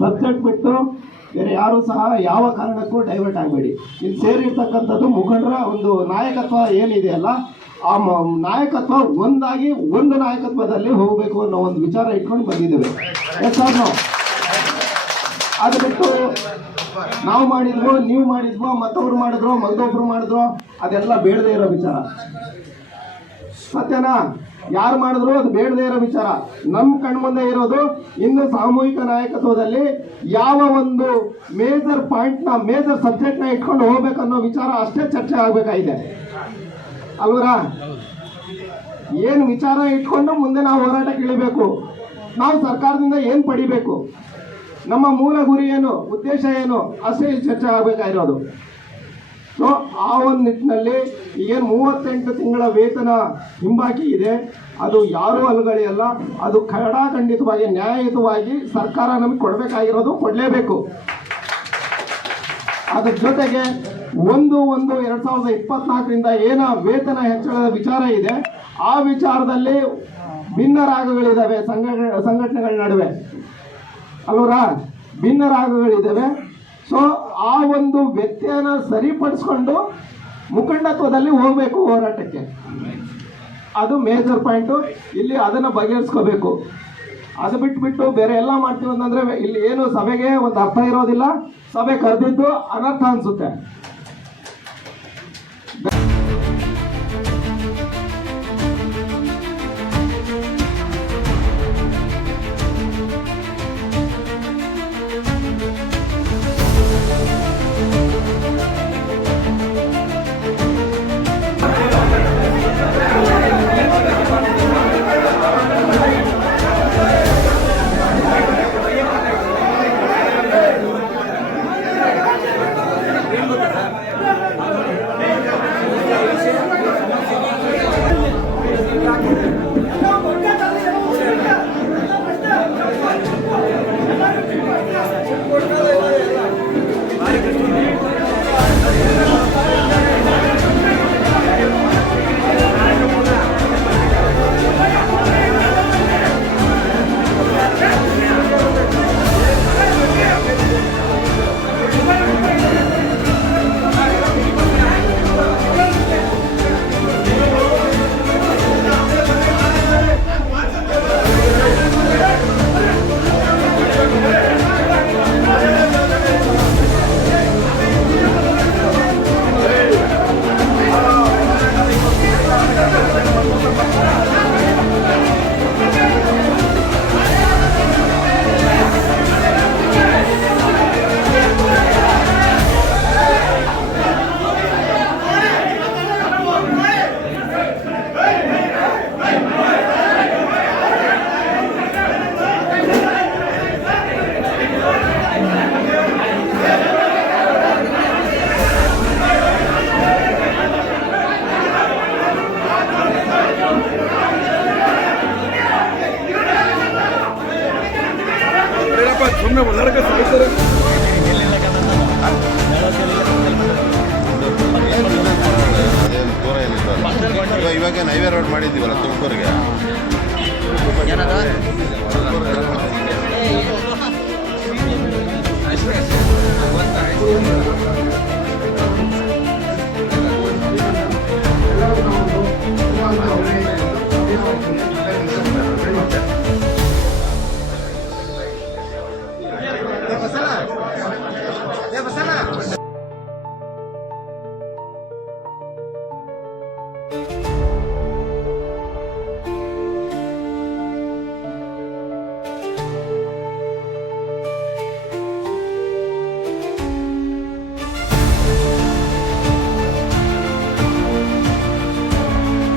Subject ಬಿಟ್ಟು ಬೇರೆ ಯಾರು ಸಹ ಯಾವ ಕಾರಣಕ್ಕೂ ಡೈವರ್ಟ್ ಆಗಬೇಡಿ. ಇಲ್ಲಿ ಸೇರಿರ್ತಕ್ಕಂಥದ್ದು ಮುಖಂಡರ ಒಂದು ನಾಯಕತ್ವ ಏನಿದೆಯಲ್ಲ, ಆ ನಾಯಕತ್ವ ಒಂದಾಗಿ ಒಂದು ನಾಯಕತ್ವದಲ್ಲಿ ಹೋಗಬೇಕು ಅನ್ನೋ ಒಂದು ವಿಚಾರ ಇಟ್ಕೊಂಡು ಬಂದಿದ್ದೇವೆ. ನಾವು ಅದು ಬಿಟ್ಟು ನಾವು ಮಾಡಿದ್ವೋ, ನೀವು ಮಾಡಿದ್ವೋ, ಮತ್ತೊಬ್ರು ಮಾಡಿದ್ರೋ, ಮಗದೊಬ್ರು ಮಾಡಿದ್ರೋ, ಅದೆಲ್ಲ ಬೇಡದೇ ಇರೋ ವಿಚಾರ. ಸತ್ಯನಾ? ಯಾರು ಮಾಡಿದ್ರು ಅದು ಬೇಡದೇ ಇರೋ ವಿಚಾರ. ನಮ್ಮ ಕಣ್ಮುಂದೆ ಇರೋದು ಇನ್ನು ಸಾಮೂಹಿಕ ನಾಯಕತ್ವದಲ್ಲಿ ಯಾವ ಒಂದು ಮೇಜರ್ ಪಾಯಿಂಟ್ನ, ಮೇಜರ್ ಸಬ್ಜೆಕ್ಟ್ನ ಇಟ್ಕೊಂಡು ಹೋಗ್ಬೇಕನ್ನೋ ವಿಚಾರ ಅಷ್ಟೇ ಚರ್ಚೆ ಆಗಬೇಕಾಗಿದೆ ಅಲ್ವರಾ? ಏನು ವಿಚಾರ ಇಟ್ಕೊಂಡು ಮುಂದೆ ನಾವು ಹೋರಾಟಕ್ಕೆ ಇಳಿಬೇಕು, ನಾವು ಸರ್ಕಾರದಿಂದ ಏನು ಪಡಿಬೇಕು, ನಮ್ಮ ಮೂಲ ಗುರಿ ಏನು, ಉದ್ದೇಶ ಏನು, ಅಷ್ಟೇ ಚರ್ಚೆ ಆಗಬೇಕಾಗಿರೋದು. ಸೊ ಆ ಒಂದು ನಿಟ್ಟಿನಲ್ಲಿ ಏನು 38 ತಿಂಗಳ ವೇತನ ಹಿಂಬಾಕಿ ಇದೆ, ಅದು ಯಾರೂ ಅಲುಗಳಿಯಲ್ಲ, ಅದು ಖಂಡಿತವಾಗಿ ನ್ಯಾಯಯುತವಾಗಿ ಸರ್ಕಾರ ನಮಗೆ ಕೊಡಬೇಕಾಗಿರೋದು ಕೊಡಲೇಬೇಕು. ಅದ್ರ ಜೊತೆಗೆ 1/1/2024 ಏನ ವೇತನ ಹೆಚ್ಚಳದ ವಿಚಾರ ಇದೆ, ಆ ವಿಚಾರದಲ್ಲಿ ಭಿನ್ನ ರಾಗಗಳಿದ್ದಾವೆ ಸಂಘಟನೆಗಳ ನಡುವೆ ಅಲ್ವರಾ? ಭಿನ್ನ ರಾಗಗಳಿದ್ದಾವೆ. ಸೊ ಆ ಒಂದು ವ್ಯತ್ಯಯನ ಸರಿಪಡಿಸ್ಕೊಂಡು ಮುಖಂಡತ್ವದಲ್ಲಿ ಹೋಗಬೇಕು ಹೋರಾಟಕ್ಕೆ. ಅದು ಮೇಜರ್ ಪಾಯಿಂಟು. ಇಲ್ಲಿ ಅದನ್ನು ಬಗೆಹರಿಸ್ಕೋಬೇಕು. ಅದು ಬಿಟ್ಬಿಟ್ಟು ಬೇರೆ ಎಲ್ಲ ಮಾಡ್ತೀವಿ ಅಂತಂದರೆ ಇಲ್ಲಿ ಏನು ಸಭೆಗೆ ಒಂದು ಅರ್ಥ ಇರೋದಿಲ್ಲ. ಸಭೆ ಕರೆದಿದ್ದು ಅನರ್ಥ ಅನಿಸುತ್ತೆ. ಇವಾಗ ಹೈವೇ ರೋಡ್ ಮಾಡಿದ್ದೀವಲ್ಲ ತುಮಕೂರಿಗೆ.